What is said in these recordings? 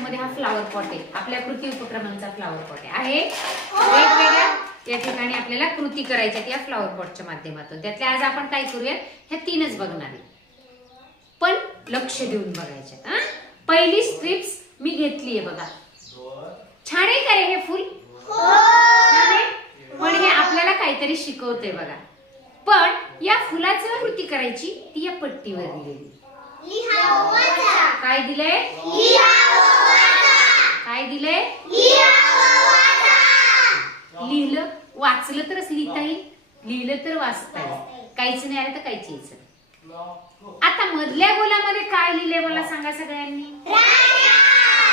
याच्यामध्ये हा flower pot आहे, आपल्या कृती उपक्रमांचा फ्लावर पॉट आहे. वेगवेगळ्या या ठिकाणी आपल्याला कृती करायच्या या फ्लावर पॉटच्या माध्यमातून. त्यातल्या आज आपण काय करूया, ह्या 3च बघणार आहे, पण लक्ष देऊन बघायच्यात. हा, पहिली स्ट्रिप्स मी घेतली आहे बघा. छान आहे का रे हे फुल? छान आहे. पण हे आपल्याला काहीतरी शिकवतंय बघा. पण या फुलाची कृती करायची ती या पट्टीवर दिलेली. काय दिलंय? काय दिलंय? लिहिलं वाचलं तरच लिहिता येईल, लिहिलं तर वाचता येईल, काहीच नाही आलं तर काहीच यायचं. आता मधल्या गोलामध्ये काय लिहिलंय मला सांगा सगळ्यांनी?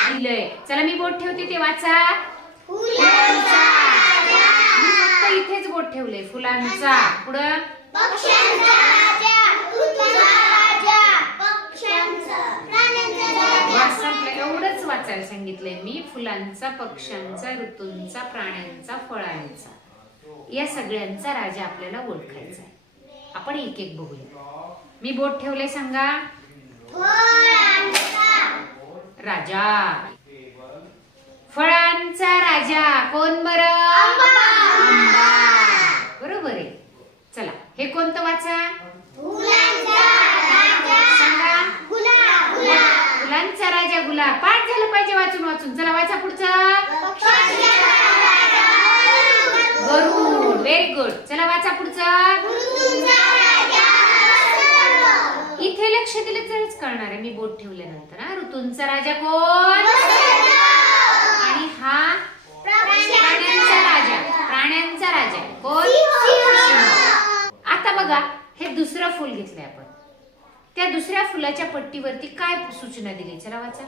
लिहिलंय. चला मी बोट ठेवते ते वाचा. फुलांचा. मी फक्त इथेच बोट ठेवलंय. फुलांचा. पुढं एवढंच वाचायला सांगितलंय मी. फुलांचा, पक्ष्यांचा, ऋतूंचा, प्राण्यांचा, फळांचा, या सगळ्यांचा राजा आपल्याला ओळखायचा आहे. आपण एक एक बघूया. मी बोट ठेवले सांगा. राजा. फळांचा राजा कोण बरं? आंबा. बरोबर आहे. चला हे कोणतं वाचा? सांगा. फुलांचा राजा गुलाब. पाठ झालं पाहिजे वाचून वाचून. चला वाचा पुढचं. गरुड. Very good. चला वाचा पुढचं. इथे लक्ष दिलं तरच कळणार आहे. मी बोट ठेवल्यानंतर. हा, ऋतूंचा राजा कोण? आणि हा प्राण्यांचा राजा. प्राण्यांचा राजा कोण? आता बघा हे दुसरं फुल घेतलंय आपण. त्या दुसऱ्या फुलाच्या पट्टीवरती काय सूचना दिली? चला वाचा.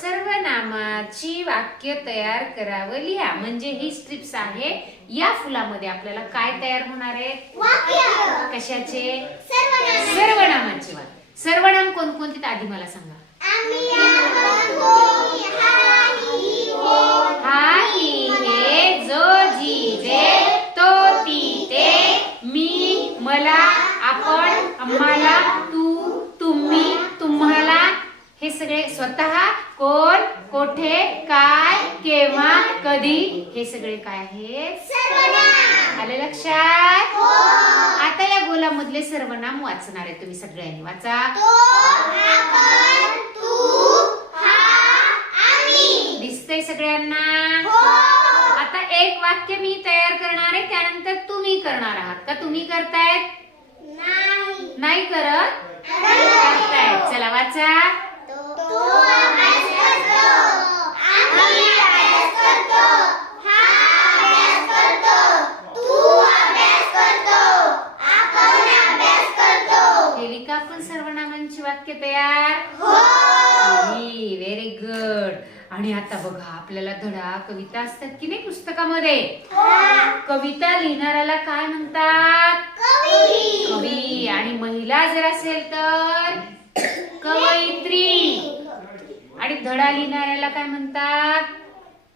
सर्वनामाची वाक्य तयार करावं लिहा. म्हणजे ही स्ट्रिप्स आहे. या फुलामध्ये आपल्याला काय तयार होणार आहे? कशाचे? सर्वनामाचे वाक्य. सर्वनाम कोणकोणते आधी मला सांगा. हा, ही, हे, जो, जी, जे, तो, ती, ते, मी, मला, आपण, आम्हाला, तू, तुम्ही, तुम्हाला, हे सगळे स्वतः, कोण, कोठे, काय, केव्हा, कधी, हे सगळे काय आहेत? सर्वनाम. आले लक्षात? आता या गोलामधले सर्वनाम वाचणार आहे तुम्ही सगळ्यांनी. वाचा. दिसतंय सगळ्यांना? आता एक वाक्य मी तयार करणार आहे, त्यानंतर तुम्ही करणार आहात का? तुम्ही करतायत? नाही करत? करतायत. चला वाचा. केली का आपण सर्वनामांची वाक्य तयार? Very good. आणि आता बघा आपल्याला धडा कविता असतात की नाही पुस्तकामध्ये. कविता लिहिणाऱ्याला काय म्हणतात? कवी. आणि महिला जर असेल तर कवयित्री. आणि धडा लिहिणाऱ्याला काय म्हणतात?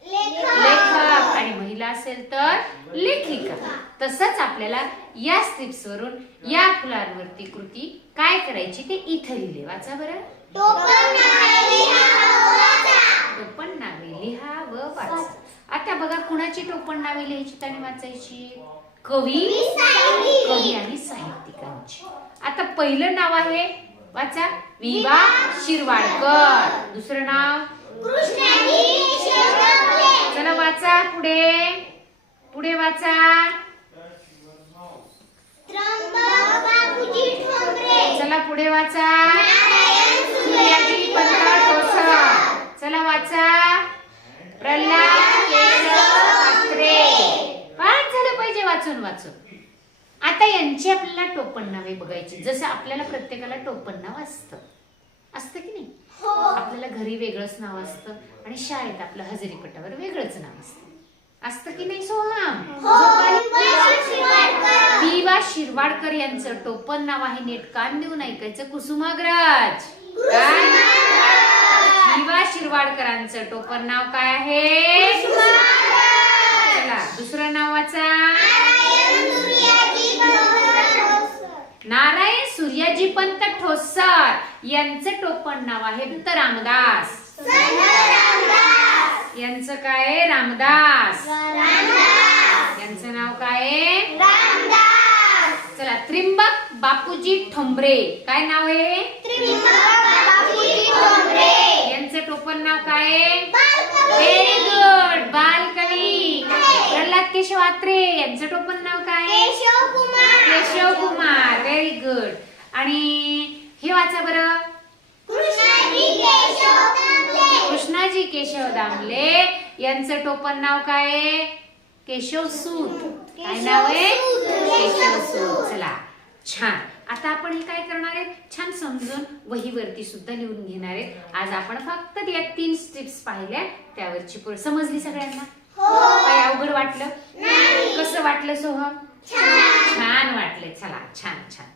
लेखक. आणि महिला असेल तर लेखिका. तसंच आपल्याला या स्ट्रिप्स वरून या फुलांवरती कृती काय करायची ते इथे लिहिले. वाचा बरं. टोपण नावे लिहा व वाचा. आता बघा कुणाची टोपण नावे लिहायची आणि वाचायची? कवी आणि साहित्यिकांची. आता पहिलं नाव आहे वाचा. विवा शिरवाडकर. दुसरं नाव चला वाचा. पुढे वाचा. चला पुढे वाचा. चला वाचा. प्रल्हाद केशव. पाठ झालं पाहिजे वाचून वाचून. आता यांची आपल्याला टोपण नावे बघायची. जसं आपल्याला प्रत्येकाला टोपण नाव असतं की नाही? आपल्याला घरी वेगळंच नाव असतं आणि शाळेत आपलं हजेरीपटावर वेगळंच नाव असतं की नाही सोहम? विवा शिरवाडकर यांचं टोपण नाव आहे. नीट कान देऊन ऐकायचं. कुसुमाग्रज. विवा शिरवाडकरांचं टोपण नाव काय आहे? चला दुसरं नाव वाचा. नारायण सूर्याजीपंत ठोसर यांचं टोपण नाव आहे रामदास. यांचं काय आहे? रामदास. यांचं नाव काय आहे? चला, त्रिंबक बापूजी ठोंबरे. काय नाव आहे? यांचं टोपण नाव काय आहे? Very good, Balkavi. प्रल्हाद केशव आत्रे यांचं टोपण नाव काय? केशव कुमार. Very good. आणि हे वाचा बरं. कृष्णाजी केशव दामले यांचं टोपण नाव काय आहे? केशव सूत. काय नाव आहे? केशव सूत. चला, छान. आता आपण हे काय करणार आहेत? छान समजून वहीवरती सुद्धा लिहून घेणार आहेत. आज आपण फक्त या 3 स्टेप्स पाहिल्या, त्यावरची समजली सगळ्यांना? काय अवघड वाटलं? कसं वाटलं सोहम? छान वाटलं. चला, छान छान.